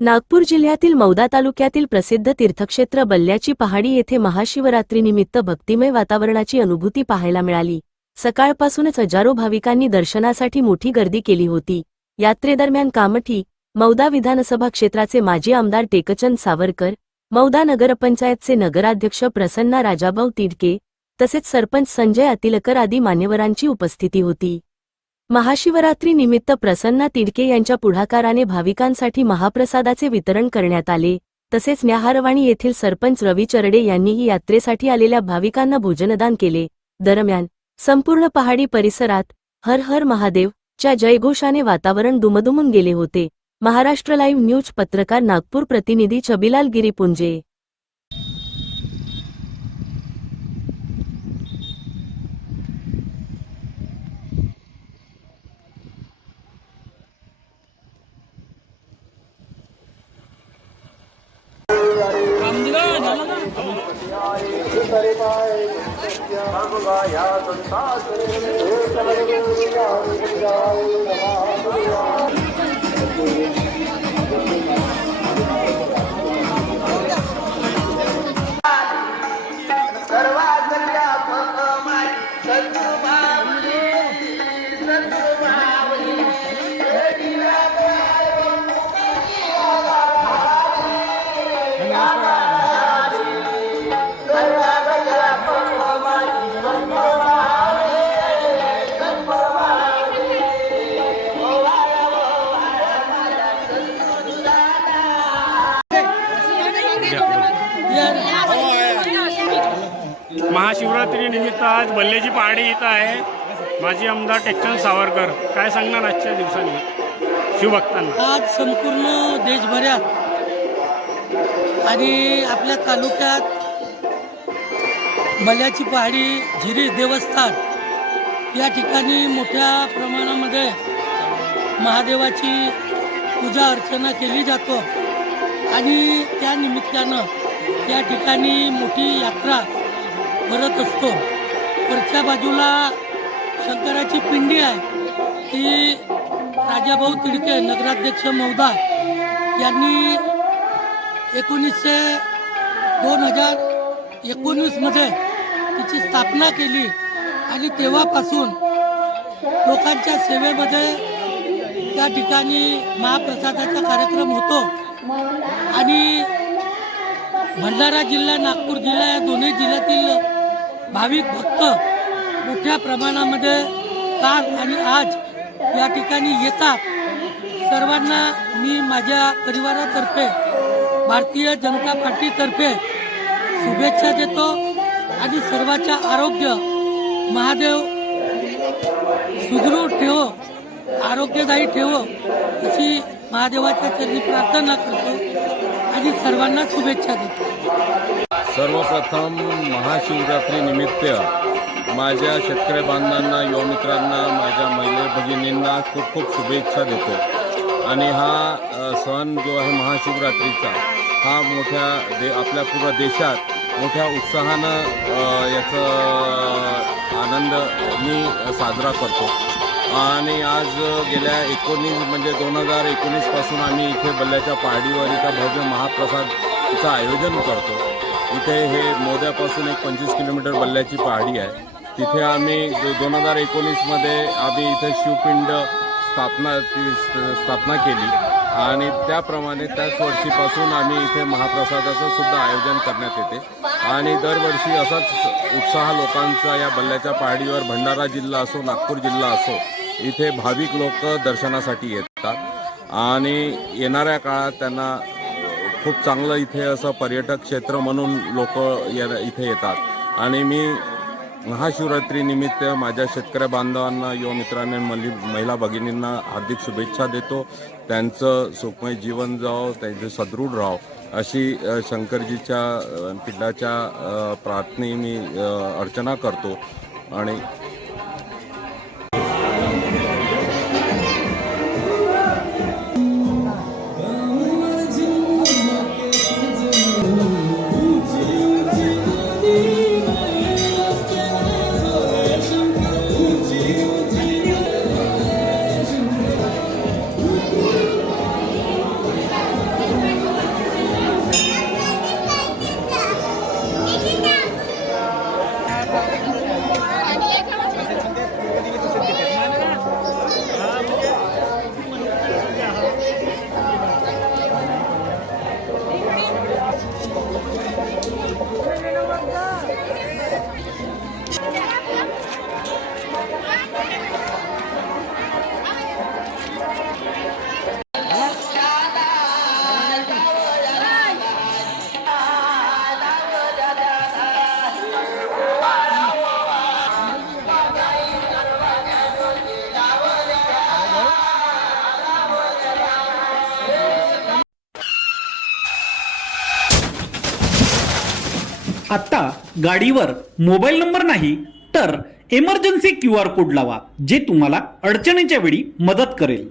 नागपूर जिल्ह्यातील मौदा तालुक्यातील प्रसिद्ध तीर्थक्षेत्र बल्ल्याची पहाडी येथे महाशिवरात्रीनिमित्त भक्तिमय वातावरणाची अनुभूती पाहायला मिळाली। सकाळपासूनच हजारो भाविकांनी दर्शनासाठी मोठी गर्दी केली होती। यात्रेदरम्यान कामठी, मौदा विधानसभा क्षेत्राचे माजी आमदार टेकचंद सावरकर, मौदा नगरपंचायतचे नगराध्यक्ष प्रसन्ना राजाभाऊ तिडके तसेच सरपंच संजय अतिलकर आदी मान्यवरांची उपस्थिती होती। महाशिवरात्री निमित्त प्रसन्ना तिडके यांच्या पुढाकाराने भाविकांसाठी महाप्रसादाचे वितरण करण्यात आले। तसेच न्याहारवाणी येथील सरपंच रवी चरडे यांनीही यात्रेसाठी आलेल्या भाविकांना भोजनदान केले। दरम्यान संपूर्ण पहाडी परिसरात हर हर महादेव च्या जयघोषाने वातावरण दुमदुमून गेले होते। महाराष्ट्र लाईव्ह न्यूज पत्रकार नागपूर प्रतिनिधी छबिलाल गिरीपुंजे। महाशिवरात्री निमित्त आज बल्ल्याची पहाडी इथं आहे। माजी आमदार टेकचंद सावरकर, काय सांगणार आजच्या दिवसांनी शिवभक्तांना? आज संपूर्ण देशभरात आणि आपल्या तालुक्यात बल्ल्याची पहाडी झिरी देवस्थान या ठिकाणी मोठ्या प्रमाणामध्ये महादेवाची पूजा अर्चना केली जातो आणि त्या निमित्तानं या ठिकाणी मोठी यात्रा भरत असतो। वरच्या बाजूला शंकराची पिंडी आहे, ती राजाभाऊ तिडके नगराध्यक्ष मौदा यांनी 2019 मध्ये तिची स्थापना केली आणि तेव्हापासून लोकांच्या सेवेमध्ये त्या ठिकाणी महाप्रसादाचा कार्यक्रम होतो आणि भंडारा जिल्हा, नागपूर जिल्हा या दोन्ही जिल्ह्यातील भाविक भक्त मोठ्या प्रमाणामध्ये काल आणि आज या ठिकाणी येतात। सर्वांना मी माझ्या परिवारातर्फे भारतीय जनता पार्टीतर्फे शुभेच्छा देतो आणि सर्वांचे आरोग्य महादेव सुदृढ ठेवो, आरोग्यदायी ठेवो अशी महादेवाच्या चरणी प्रार्थना करतो आणि सर्वांना शुभेच्छा देतो। सर्वप्रथम महाशिवरात्री निमित्त माझ्या शेतकरी बांधवांना, युवा मित्रांना, माझ्या महिला भगिनींना खूप खूप शुभेच्छा देतो। आणि हा सण जो आहे महाशिवरात्रीचा, हा आपल्या पूर्ण देशात मोठ्या उत्साहानं याचा आनंद मी साजरा करतो। आणि आज गेल्या 2019 पासून आम्ही इथे बल्ल्याच्या पहाडीवर इथं भव्य महाप्रसादचं आयोजन करतो। इथे हे मोद्यापासून 25 किलोमीटर बल्ल्याची पहाडी आहे। तिथे आम्ही 2019 मध्ये आम्ही इथे शिवपिंड स्थापना केली आणि त्याप्रमाणे त्याच वर्षीपासून आम्ही इथे महाप्रसादाचं सुद्धा आयोजन करण्यात येते आणि दरवर्षी असाच उत्साह लोकांचा या बल्ल्याच्या पहाडीवर भंडारा जिल्हा असो, नागपूर जिल्हा असो, इथे भाविक लोक दर्शनासाठी येतात आणि येणाऱ्या काळात त्यांना खूप चांगलं इथे असं पर्यटक क्षेत्र म्हणून लोक इथे येतात। आणि मी महाशिवरात्री निमित्त माझ्या शेतकरी बांधवांना, युवा मित्रांना, महिला भगिनींना हार्दिक शुभेच्छा देतो। त्यांचं सुखमय जीवन जावो, त्यांचे सदृढ राहो अशी शंकरजीच्या पिंडाच्या प्रार्थने मी अर्चना करतो। आणि आता गाडीवर मोबाईल नंबर नाही तर इमर्जन्सी QR कोड लावा, जे तुम्हाला अडचणीच्या वेळी मदत करेल.